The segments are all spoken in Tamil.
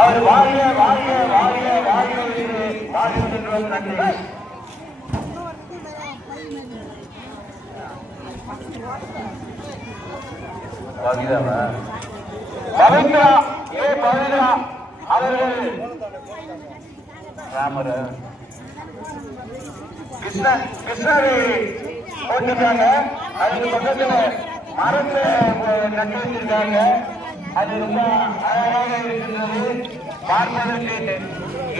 அவர் வாழிய வாழிய வாழிய வாழிய என்று வாழ்கின்றோம். நன்றி. பவித்ரா ஏ பவித்ரா அவர்கள் ராமர் கிருஷ்ணகிரி போட்டிருக்காங்க. அதுக்கு பக்கத்துல மரத்தை நட்டு வச்சிருக்காங்க. அது ரொம்ப அழகாக இருக்கின்றது. பார்ப்பதற்கு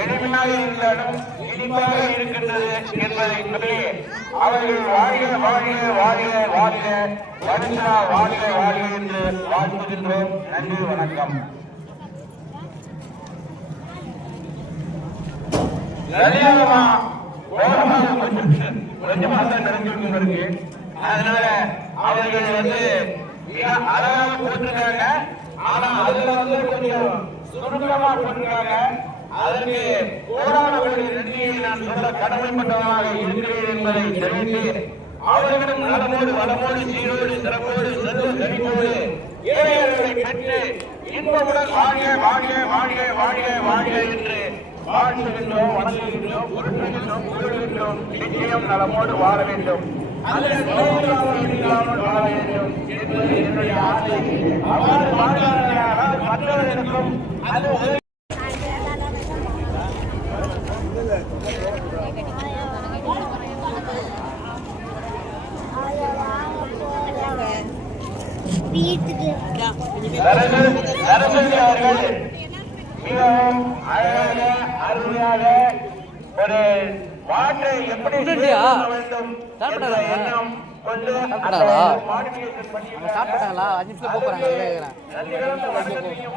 எளிமையாக இருந்தாலும் இனிப்பாக இருக்கின்றது என்பதை சொல்லி அவர்கள் வாழ்க வாழ்க வாழ்க வாழ்க பவித்ரா வாழ்க வாழ்க என்று வாழ்த்துகின்றோம். நன்றி, வணக்கம். கொஞ்சமா தான் நிறைஞ்சிருக்கு. அதனால அவர்கள் மிக அழகாக போட்டிருக்காங்க. ஆனா அதுல கொஞ்சம் சுருக்கமா போட்டிருக்காங்க. அதற்கு போராட வேண்டிய நன்றியை நான் சொல்ல கடமைப்பட்டவராக இருக்கிறேன் என்பதை தெரிவித்து அவர்களிடம் நலமோடு வளமோடு சீரோடு சிறப்போடு செல்வ செழிப்போடு ஏழைகளை பெற்று இன்பமுடன் வாழ்க வாழ்க வாழ்க வாழ்க வாழ்க என்று வாழ்கின்றோம், வணங்குகின்றோம், பொருட்கின்றோம், புகழ்கின்றோம். நிச்சயம் நலமோடு வாழ வேண்டும், அதில் இல்லாமல் வாழ வேண்டும் என்பது என்னுடைய ஆசை. அவ்வாறு வாழ்வார்கள் மற்றவர்களுக்கும் அது அவர்கள் மிகவும் அழகாக அருமையாக ஒரு வாட்டை எப்படி வேண்டும் என்ற எண்ணம் கொண்டு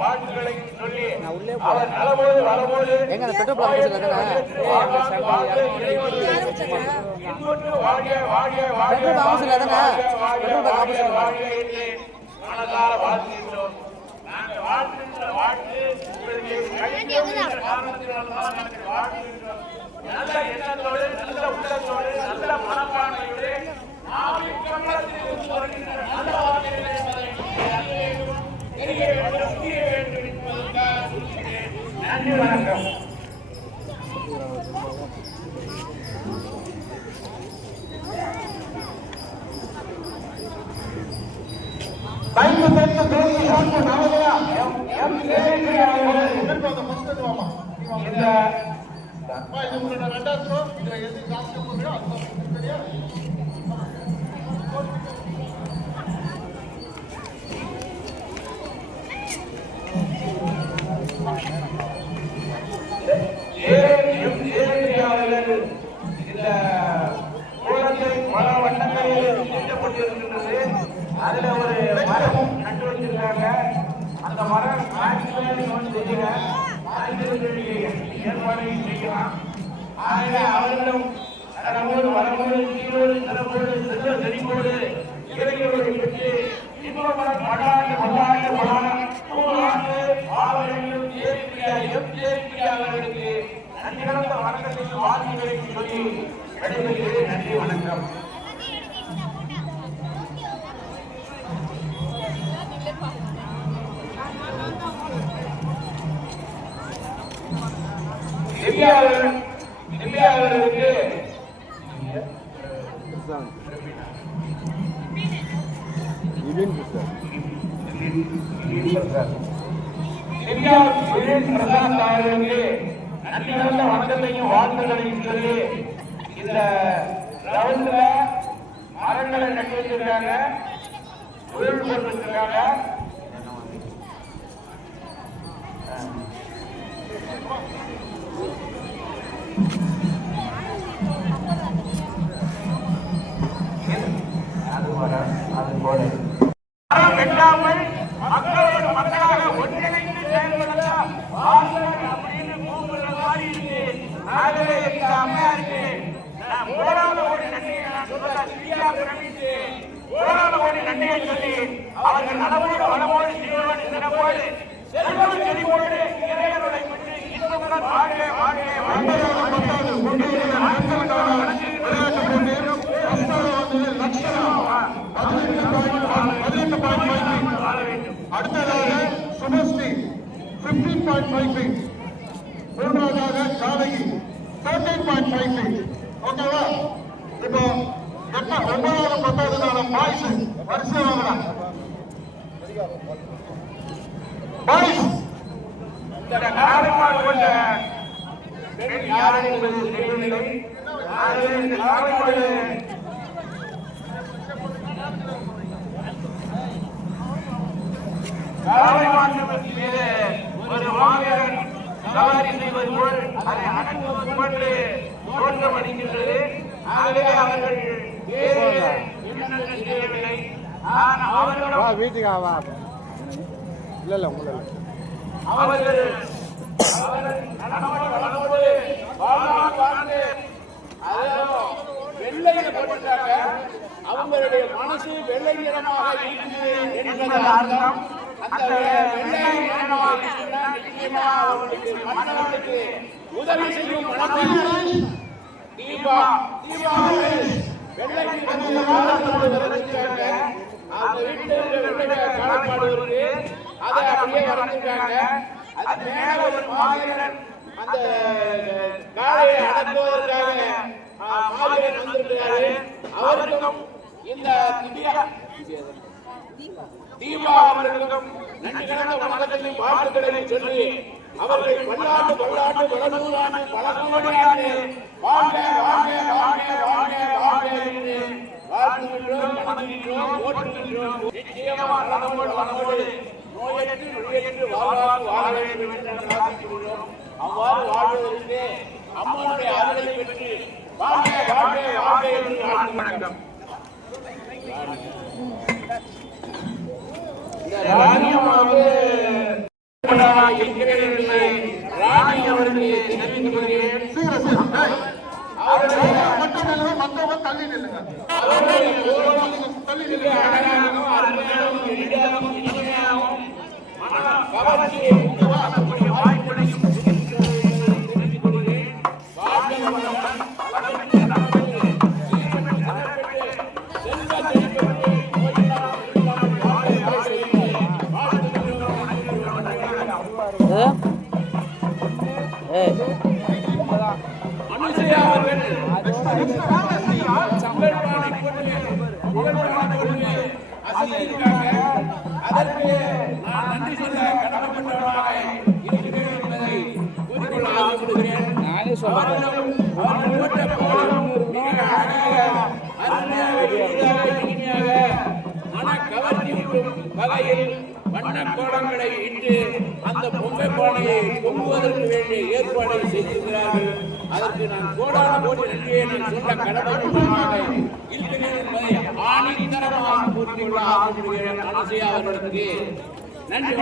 வாழ்த்துக்களை சொல்லி அவர் நலமோடு வளமோடு மனதார வாழ்த்துகின்றோம். நாங்கள் வாழ்த்துகின்ற வாழ்த்து வாழ்த்துகின்றோம். நல்ல எண்ணத்தோடு, நல்ல உள்ளத்தோடு, நல்ல மனப்பான்மையோடு நல்ல வார்த்தைகளை தெரிய வேண்டும், புரிய வேண்டும் என்பதற்காக சொல்கிறேன். நன்றி, வணக்கம். கைக்கு சேர்த்து பேசி சாப்பிட்டு நாளையா இந்த கோலத்தை பல வட்டங்களில் திட்டப்பட்டிருக்கின்றது. அதுல ஒரு மரம் நட்டு வச்சிருக்காங்க. அந்த மரம் ஏற்பாடையும் செய்யலாம். ஆகவே அவர்களும் நலமோடு வளமோடு சீரோடு சிறப்போடு செல்வ செழிப்போடு இளைஞர்களை பெற்று இன்பமரம் படாண்டு பல்லாண்டு பலாண்டு ஆவணங்களும் அவர்களுக்கு நன்றி கலந்த வணக்கத்தையும் வாழ்த்துக்களையும் சொல்லி விடைபெறுகிறேன். நன்றி, வணக்கம். திவ்யாவர்களுக்கு பிரசாத் அவர்களுக்கு நன்றி கலந்த வணக்கத்தையும் வாழ்த்துக்களையும் சொல்லி இந்த ரவுண்ட்ல மரங்களை நட்டு வச்சிருக்காங்க, தொழில் போட்டிருக்காங்க. வெட்டாமல் மக்களோடு மக்களாக ஒன்றிணைந்து செயல்படலாம் அப்படின்னு கூப்பிடுற மாதிரி இருக்கு. ஆகவே எங்க அம்மையாருக்கு நான் போராட ஓடி நன்றியை நான் சொல்ல சிரியா பிரமித்து போராட ஓடி நன்றியை சொல்லி அவர்கள் நலமோடு வளமோடு சீரோடு சிறப்போடு செல்வம் செழிப்போடு இறைவனுடைய பெற்று இன்பமுடன் வாழ்க வாழ்க அடுத்ததாக சுபஸ்ரீ 15 13.5 feet. மூன்றாவதாக காலைக்கு 13.5 feet. ஓகேவா? இப்போ 9வது 10வது நாள் பாய்ஸ் வரிசை வாங்கலாம். பாய்ஸ் இந்த காலைமாடு கொண்ட பெண் யார் என்பது தெரியவில்லை. இந்த காலைமாடு மீது ஒரு மாவீரன் சவாரி செய்வது போல் அதை அடக்குவது போன்று தோற்றம் அளிக்கின்றது. ஆகவே அவர்கள் தெரியவில்லை. வீட்டுக்கு இல்ல உங்களை அவர்கள் வெள்ளையில போட்டாங்க. அவங்களுடைய மனசு வெள்ளை நிறமாக இருக்குது என்பது அர்த்தம். அந்த வெள்ளை நிறமாக நிச்சயமா அவர்களுக்கு மற்றவர்களுக்கு உதவி செய்யும் தீபாவளி வெள்ளை நிறமாக அந்த வீட்டு காலப்பாடு இருக்கு. அதை அப்படியே வரைஞ்சிருக்காங்க. அது மேல ஒரு மாவீரன் அந்த காளையை அடக்குவதற்காக மாவீரன் வந்திருக்கிறாரு. அவருக்கும் இந்த தீபா அவர்களுக்கும் நன்றி கலந்த வணக்கத்தையும் வாழ்த்துக்களையும் சொல்லி அவர்கள் பல்லாண்டு பலநூறாண்டு பல கோடியாண்டு வாழ்க வாழ்க வாழ்க வாழ்க வாழ்க என்று வாழ்த்துகின்றோம், வணங்குகின்றோம், போற்றுகின்றோம். நிச்சயமா நலமோடு நோயற்று நொடியற்று வாழ்வாங்க வாழ வேண்டும் என்று பிரார்த்திக்கின்றோம். அவ்வாறு வாழ்வதற்கு அம்மனுடைய அருளை பெற்று வாழ்க வாழ்க வாழ்க என்று வாழ்த்து வணக்கம். இந்த ராணியமாவது ராணி அவர்களுக்கு தெரிவித்துக் கொள்கிறேன். மற்றவங்க தள்ளி நில்லுங்க. அழகாகவும் அருமையாகவும் எளிதாகவும் இனிமையாகவும் கவர்ச்சியை உண்டு வாழக்கூடிய வாய்ப்புகளையும் தெரிவித்துக் கொள்கிறேன். அனுசையா அவர்கள் அதற்கு நான் நன்றி சொல்ல கடமைப்பட்டவராக இருக்கிறேன் என்பதை கூறிக்கொள்ள ஆசைப்படுகிறேன். மன கவர்ச்சியூட்டும் வகையில் வண்ணக்கோலங்களை இட்டு அந்த பொம்மை பானையை பொங்குவதற்கு வேண்டிய ஏற்பாடை செய்திருக்கிறார்கள். அதற்கு நான் கோடான கோடி நன்றியை சொல்ல கடமைப்பட்டவராக இருக்கிறேன் என்பதை ஆணித்தரமாக கூறிக்கொள்ள ஆசைப்படுகிறேன். அனுசையா அவர்களுக்கு நன்றி.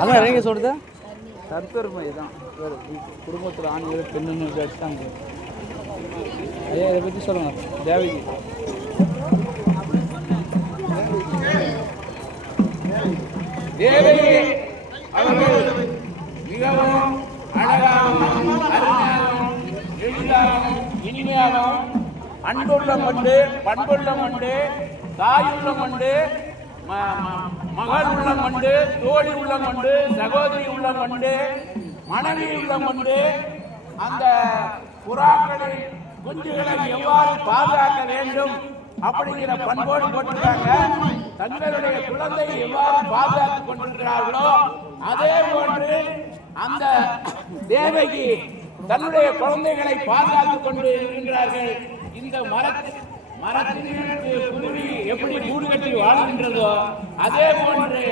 அதான் இறங்கி சொல்றது கருத்துரிமை தான் குடும்பத்தில் ஆண்கள் பெண்ணுன்னு வச்சுட்டாங்க. ஐயா இதை பற்றி சொல்லுங்க. தேவகி தேவகி அவர்கள் மிகவும் அழகாகவும் அருமையாகவும் எளிதாகவும் இனிமையாகவும் அன்புள்ள மண்டு, பண்புள்ள மண்டு, தாயுள்ள மண்டு, மகள் உள்ள மண்டு, தோழி உள்ள மண்டு, சகோதரி உள்ள மண்டு, மனைவி உள்ள மண்டு, அந்த புறாக்களின் குஞ்சுகளை எவ்வாறு பாதுகாக்க வேண்டும் அப்படிங்கிற பண்போடு போட்டிருக்காங்க. தங்களுடைய குழந்தையை எவ்வாறு பாதுகாத்துக் கொண்டிருக்கிறார்களோ அதே போன்று அந்த தேவகி தன்னுடைய குழந்தைகளை பாதுகாத்துக் கொண்டு இருக்கின்றார்கள். இந்த மரத்திற்கு குருவி எப்படி கூடு கட்டி வாழ்கின்றதோ அதே போன்று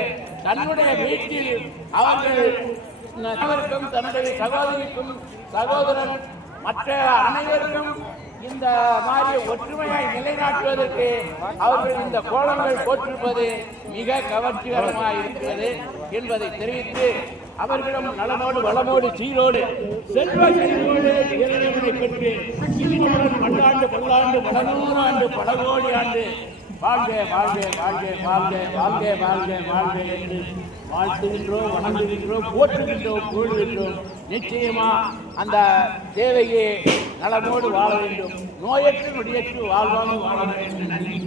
தன்னுடைய வீட்டில் அவர்கள் தன்னுடைய சகோதரிக்கும் சகோதரன் மற்ற அனைவருக்கும் இந்த மாதிரி ஒற்றுமையை நிலைநாட்டுவதற்கு அவர்கள் இந்த கோலங்கள் போட்டிருப்பது மிக கவர்ச்சிகரமாக இருக்கிறது என்பதை தெரிவித்து அவர்களும் நலமோடு வளமோடு சீரோடு செல்வ செல்வோடு இறைவனை பெற்று இனிமனுடன் பல்லாண்டு பல்லாண்டு பல நூறாண்டு பல கோடி ஆண்டு வாழ்க வாழ்க வாழ்க வாழ்க வாழ்க வாழ்க வாழ்க என்று வாழ்த்துகின்றோம், வணங்குகின்றோம், போற்றுகின்றோம், கூறுகின்றோம். நிச்சயமா அந்த தேவையை நலமோடு வாழ வேண்டும், நோயற்று நொடியற்று வாழ்வாங்க வாழ வேண்டும். நன்றி.